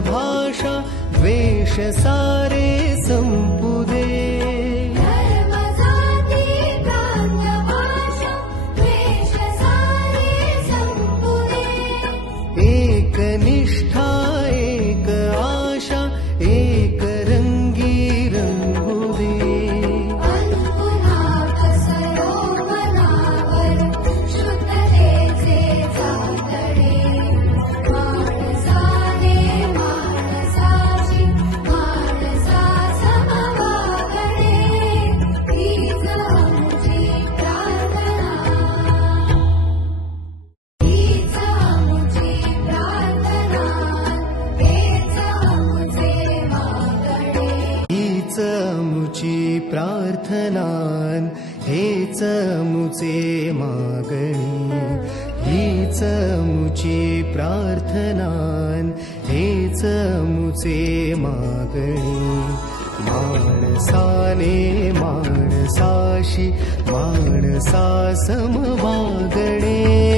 भाषा द्वेष सारे प्रार्थनान हेच मुचे मागणी हीच मुची प्रार्थनान हेच मुचे मागणी। माणसाने माणसा समवागणे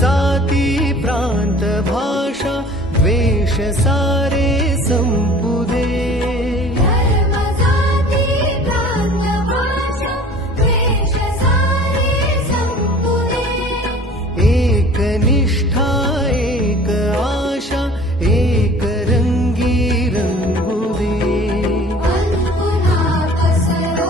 जाती प्रांत भाषा द्वेष सारे